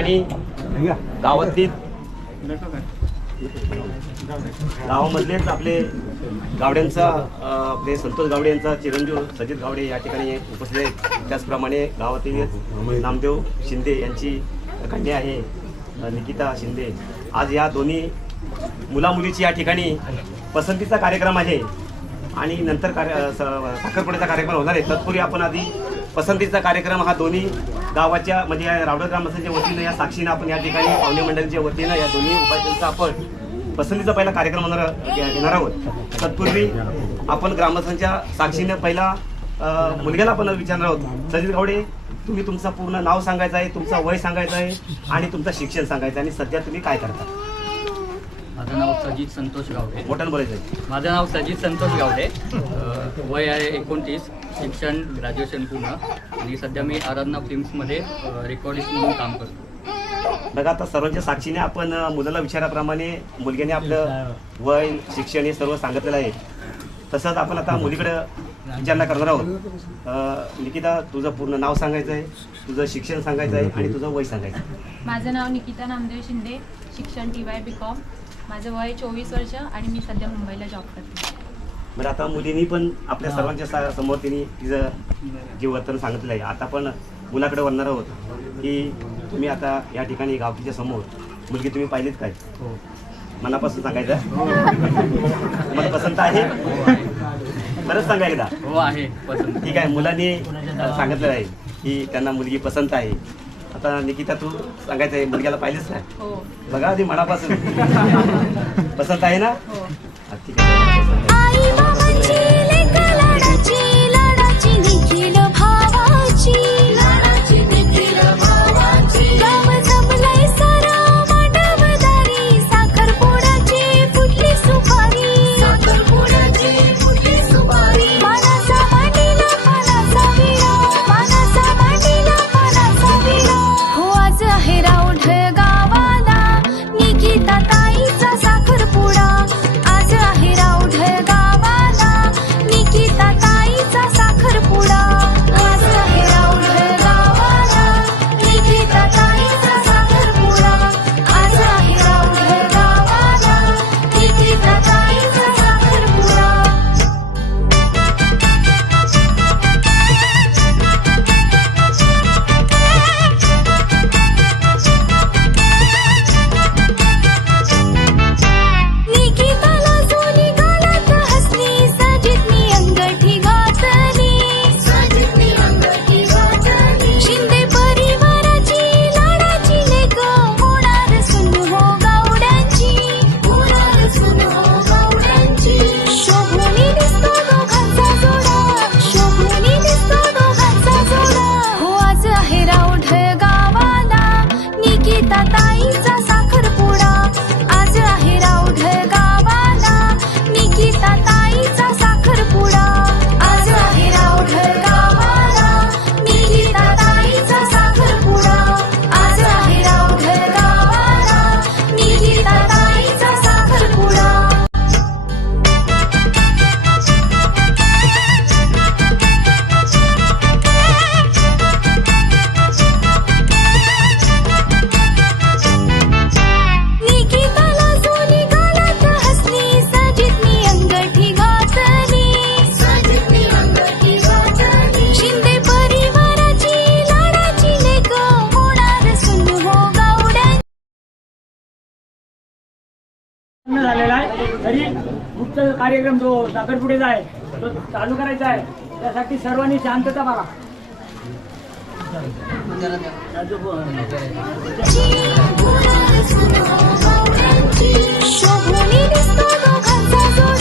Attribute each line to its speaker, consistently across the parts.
Speaker 1: ठिकाणी गावातील गावामधलेच आपले गावड्यांचा आपले संतोष गावडे यांचा चिरंजीव सजित गावडे या ठिकाणी उपस्थित आहेत. त्याचप्रमाणे गावातील नामदेव शिंदे यांची कन्या आहे निकिता शिंदे. आज या दोन्ही मुलामुलीची या ठिकाणी पसंतीचा कार्यक्रम आहे आणि नंतर कार्य स- साखरपुड्याचा कार्यक्रम होणार आहे. तत्पूर्वी आपण आधी पसंतीचा कार्यक्रम हा दोन्ही गावाच्या म्हणजे या रावडा ग्रामस्थांच्या वतीनं या साक्षीनं आपण या ठिकाणी पाहुणे मंडळींच्या वतीनं या दोन्ही उपाध्यायांचा आपण पसंतीचा पहिला कार्यक्रम होणार घेणार आहोत. तत्पूर्वी आपण ग्रामस्थांच्या साक्षीनं पहिला मुलग्याला आपण विचारणार आहोत. सजित गावडे तुम्ही तुमचं पूर्ण नाव सांगायचं आहे तुमचा वय सांगायचं आहे आणि तुमचं शिक्षण सांगायचं आहे. आणि सध्या तुम्ही काय करता?
Speaker 2: माझं नाव सजित संतोष गावडे.
Speaker 1: मोठ्यानं बोलायचं आहे
Speaker 2: माझं नाव सजित संतोष गावडे. वय आहे एकोणतीस. शिक्षण ग्रॅज्युएशन पूर्ण आणि सध्या मी आराधना फिल्म्समध्ये रेकॉर्डिस्ट म्हणून काम करतो.
Speaker 1: बघा आता सर्वांच्या साक्षीने आपण मुलाला विचाराप्रमाणे मुलग्याने आपलं वय शिक्षण हे सर्व सांगितलेलं आहे. तसंच आपण आता मुलीकडे विचारणा करणार आहोत. अ, निकिता तुझं पूर्ण नाव सांगायचं आहे तुझं शिक्षण सांगायचं आहे आणि तुझं वय सांगायचं आहे.
Speaker 3: माझं नाव निकिता नामदेव शिंदे शिक्षण टी वाय बी कॉम माझं वय चोवीस वर्ष आणि मी सध्या मुंबईला जॉब करते.
Speaker 1: बरं आता मुलींनी पण आपल्या सर्वांच्या सा- समोर तिने तिचं जे वर्तन सांगितलं आहे. आता पण मुलाकडे वळणार आहोत की तुम्ही आता या ठिकाणी गावकीच्या समोर. मुलगी तुम्ही पाहिलीत काय?
Speaker 2: हो.
Speaker 1: मनापासून सांगायचं? मला पसंत आहे? बरंच सांगा एकदा.
Speaker 2: हो आहे. पसंत.
Speaker 1: ठीक आहे मुलांनी अ, सांगितलेलं आहे की त्यांना मुलगी पसंत आहे. आता निकिता तू सांगायचं आहे मुलग्याला पाहिलेच काय?
Speaker 3: हो.
Speaker 1: बघा आधी मनापासून. पसंत आहे ना?
Speaker 3: हो.
Speaker 1: हा, ठीक आहे.
Speaker 4: तरी गुप्त कार्यक्रम जो साखरपुडेचा आहे तो चालू करायचा आहे त्यासाठी सर्वांनी शांतता पाळा
Speaker 5: शोभूनी दिसतो दोघांचा जोडा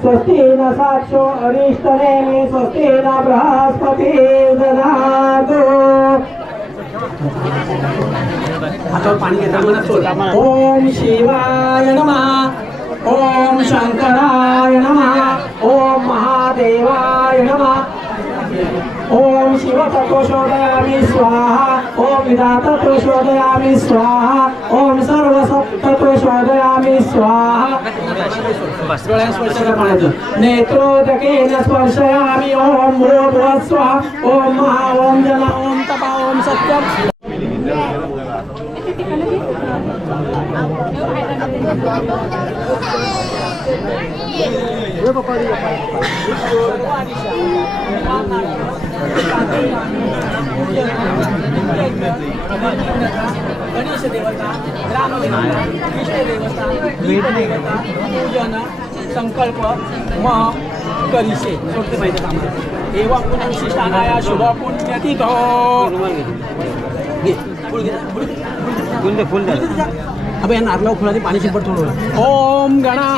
Speaker 6: स्वस्ति न साक्षो अरिष्टनेमि स्वस्ति न बृहस्पति ददातु हातावर पाणी घेता मनात सोड. ओम शिवाय नमः। ओम शंकराय नमः। ओम महादेवाय नमः। ओम शिवतत्व शोधयामि स्वाहा। ओम विधातत्व शोधयामि स्वाहा। ओम सर्वसत्तत्व शोधयामि स्वाहा। नेत्रोदकेन स्पर्शयामि ओम भूर्भुवः स्वाहा ओम महा ओम जन ओम तपा ओम सत्यम। गणेश देवता राम देवता कृष्ण देवता दीप देवता पूजन संकल्प म करिसे सोडते पाहिजे कामाला एवं पुन्हा विशिष्टानाया शुभ पुण्यतिथो फुल फुल फुल. अबे या नारळावर फुलाने पाणी शिंपड थोडं ओम गणा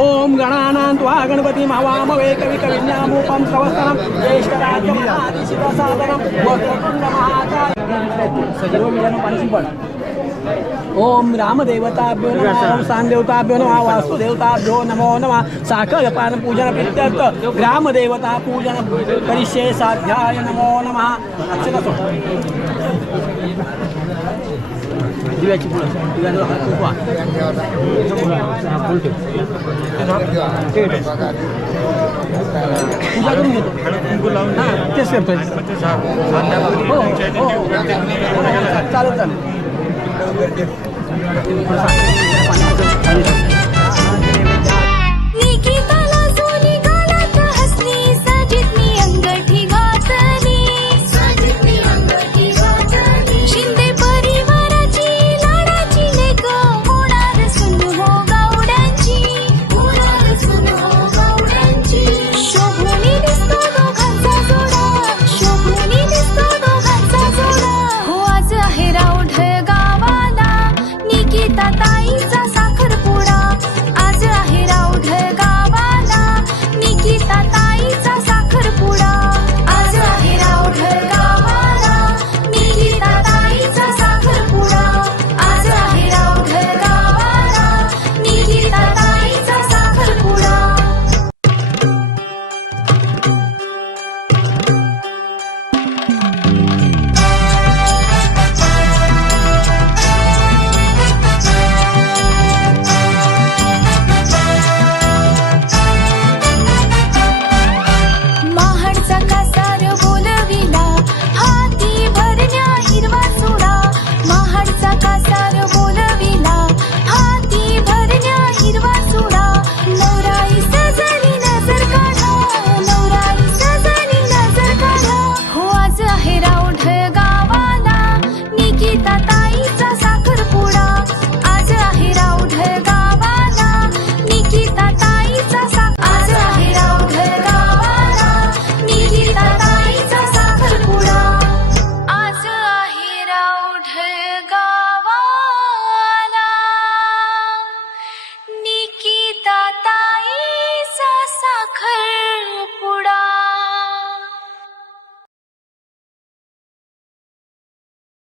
Speaker 6: ओम गणानान्त्वा गणपती मावामवे कवी कविन्यामूपम कवस्तरम ज्येष्ठ राज्य महादिशिव साधनम वक्रतुंड महाकाय सर्व मिळालं पाणी शिंपड. ओम रामदेवताभ्यो नमः ओम सांदेवताभ्यो नमः वास्तुदेवताभ्यो नमो नमः साखर पान पूजन प्रित्यर्थ ग्रामदेवता पूजन करिष्ये साध्याय नमो नमः. दिव्याची फुलं दिव्याचं ठेव. पूजा करून घेतो हां तेच करतोय हो हो हो. चालेल चालेल पाणी